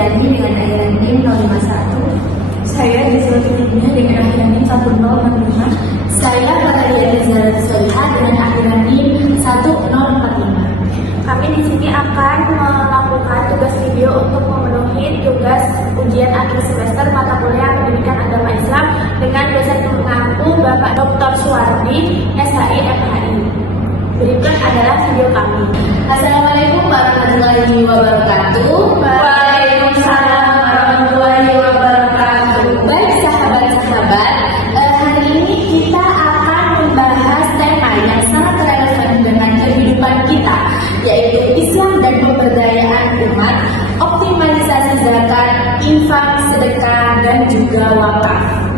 Suryani dengan akhiran NIM 051. Saya Rizaludinnya dengan akhiran NIM 1045. Saya Fatalia Rizal Solihah dengan akhiran NIM 1045. Kami di sini akan melakukan tugas video untuk memenuhi tugas ujian akhir semester mata kuliah Pendidikan Agama Islam dengan dosen pengampu Bapak Dr. Suwardi, SHI FHI. Berikut adalah video kami. Assalamualaikum warahmatullahi wabarakatuh. Waalaikumsalam warahmatullahi wabarakatuh. Baik sahabat-sahabat, hari ini kita akan membahas tema yang sangat relevan dengan kehidupan kita, yaitu Islam dan pemberdayaan umat, optimalisasi zakat, infak, sedekah, dan juga wakaf.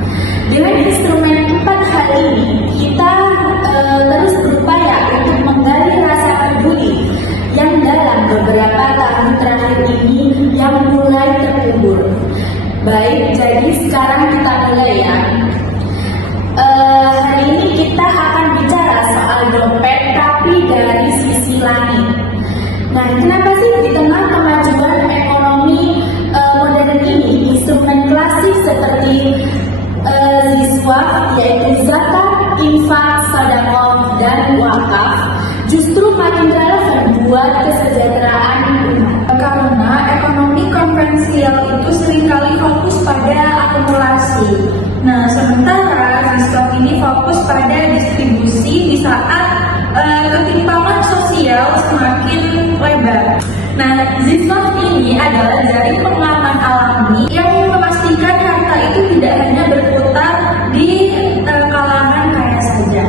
Dengan instrumen 4 hal ini, kita terus berupaya untuk menggali rasa peduli yang dalam beberapa tahun terakhir ini yang mulai terkubur. Baik, jadi sekarang kita mulai ya. Hari ini kita akan bicara soal dompet tapi dari sisi lain. Nah, kenapa sih di tengah kemajuan ekonomi modern ini instrumen klasik seperti ziswaf, yaitu zakat, infak, sedekah, dan wakaf justru makin relevan buat kesejahteraan umat? Karena ekonomi konvensional itu seringkali fokus pada akumulasi. Nah, sementara ziswaf ini fokus pada distribusi di saat ketimpangan sosial semakin lebar. Nah, ziswaf ini adalah jaring pengaman alami yang memastikan harta itu tidak hanya berputar di kalangan kaya saja.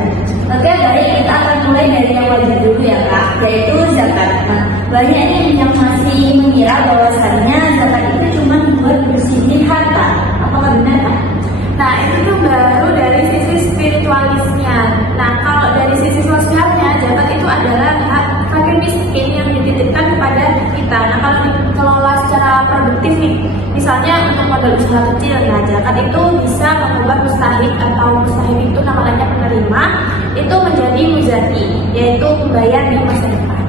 Oke, baik, kita akan mulai dari yang wajib dulu ya Kak, yaitu zakat. Nah, banyak yang masih mengira bahwasannya zakat itu cuma buat bersihin harta. Apakah benar Kak? Nah, itu baru dari sisi spiritualisnya. Nah, kalau dari sisi sosialnya, zakat itu adalah hak fakir miskin yang dititipkan kepada kita. Nah, kalau dikelola secara produktif nih, misalnya untuk modal usaha kecil, nah zakat itu bisa mengubah mustahik atau mustahik itu namanya penerima itu menjadi muzaki, yaitu membayar di masa depan.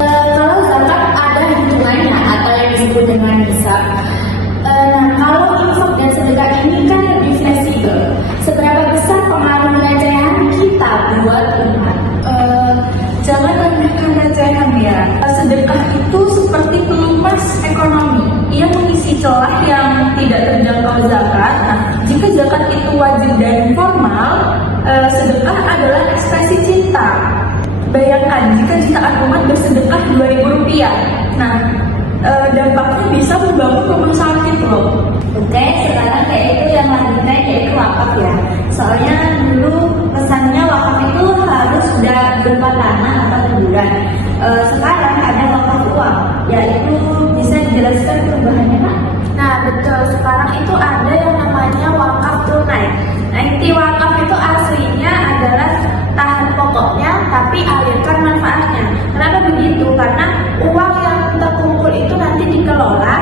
Kalau zakat ada hitungannya atau yang disebut dengan nisab. Nah, kalau infak dan sedekah ini kan lebih fleksibel. Seberapa besar pengaruh recehan kita buat umat? Jangan remehkan recehan ya. Sedekah itu seperti pelumas ekonomi. Ia mengisi celah yang tidak terjangkau zakat. Nah, jika zakat itu wajib dan formal, sedekah adalah ekspresi cinta. Bayangkan jika jutaan umat bersedekah Rp2.000. Nah, dampaknya bisa membangun rumah sakit loh. Oke, sekarang yaitu yang lanjutnya yaitu wakaf ya. Soalnya dulu pesannya wakaf itu harus sudah berupa tanah atau kuburan. Sekarang ada wakaf uang, yaitu bisa dijelaskan perubahannya Pak? Nah, betul. Sekarang itu ada yang namanya wakaf tunai. Nah, inti wakaf itu aslinya adalah tahan pokoknya tapi alirkan manfaatnya. Kenapa begitu? Karena uang yang terkumpul itu nanti dikelola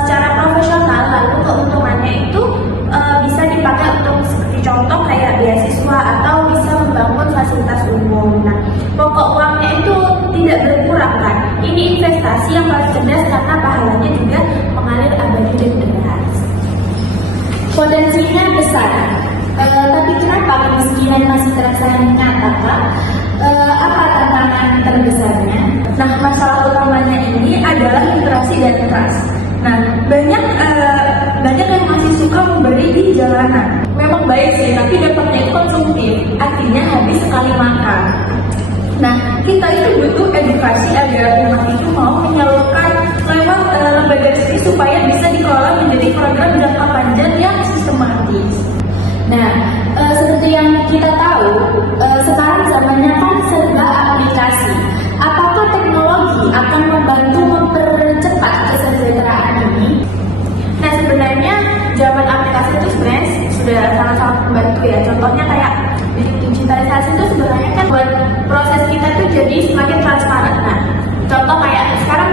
secara profesional, lalu keuntungannya itu bisa dipakai untuk seperti contoh kayak beasiswa atau bisa membangun fasilitas umum. Nah, pokok uangnya itu tidak berkurang kan? Ini investasi yang paling cerdas karena pahalanya juga mengalir abadi dan deras. Potensinya besar. Tapi kenapa kemiskinan masih terasa nyata Pak? Apa tantangan terbesarnya? Nah, masalah utamanya ini adalah literasi dan trust. Nah, banyak yang masih suka memberi di jalanan. Memang baik sih, tapi dampaknya itu konsumtif. Artinya habis sekali makan. Nah, kita itu butuh edukasi agar umat itu mau menyalurkan lewat lembaga resmi supaya bisa dikelola menjadi program jangka panjang yang sistematis. Nah, seperti yang kita tahu, sekarang zamannya kan serba aplikasi. Apakah teknologi akan membantu mempercepat kesejahteraan ini? Nah, sebenarnya zaman aplikasi itu sebenarnya sudah sangat-sangat membantu ya. Contohnya kayak digitalisasi itu sebenarnya kan buat proses kita tuh jadi semakin transparan. Nah, contoh kayak sekarang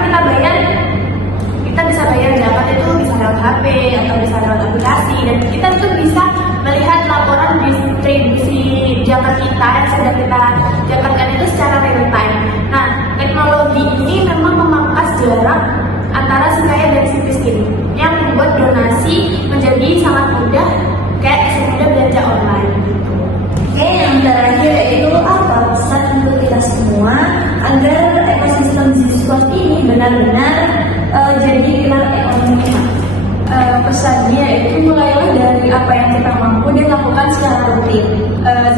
kita bisa bayar zakat itu bisa lewat HP atau bisa lewat aplikasi, dan kita tuh bisa melihat laporan distribusi zakat kita yang sudah kita zakatkan itu secara real time. Nah, teknologi ini memang memangkas jarak antara si kaya dan si miskin mudah kayak semudah belanja online gitu. Oke, yang terakhir yaitu apa pesan untuk kita semua agar ekosistem Ziswap ini benar-benar jadi pilar ekonomi emak. Pesannya itu mulailah dari apa yang kita mampu dan lakukan secara rutin.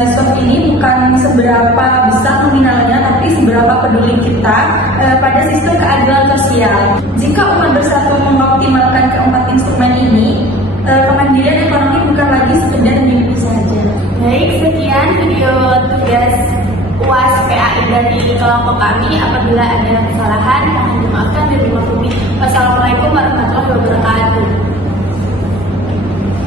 Ziswap ini bukan seberapa besar nominalnya, tapi seberapa peduli kita pada sistem keadilan sosial. Jika umat bersatu mengoptimalkan keempat instrumen ini, kemandirian ekonomi bukan lagi sekedar mimpi saja. Baik, sekian video tugas UAS PAI dari kelompok kami. Apabila ada kesalahan, mohon dimaafkan dan dimaklumi. Wassalamualaikum warahmatullahi wabarakatuh.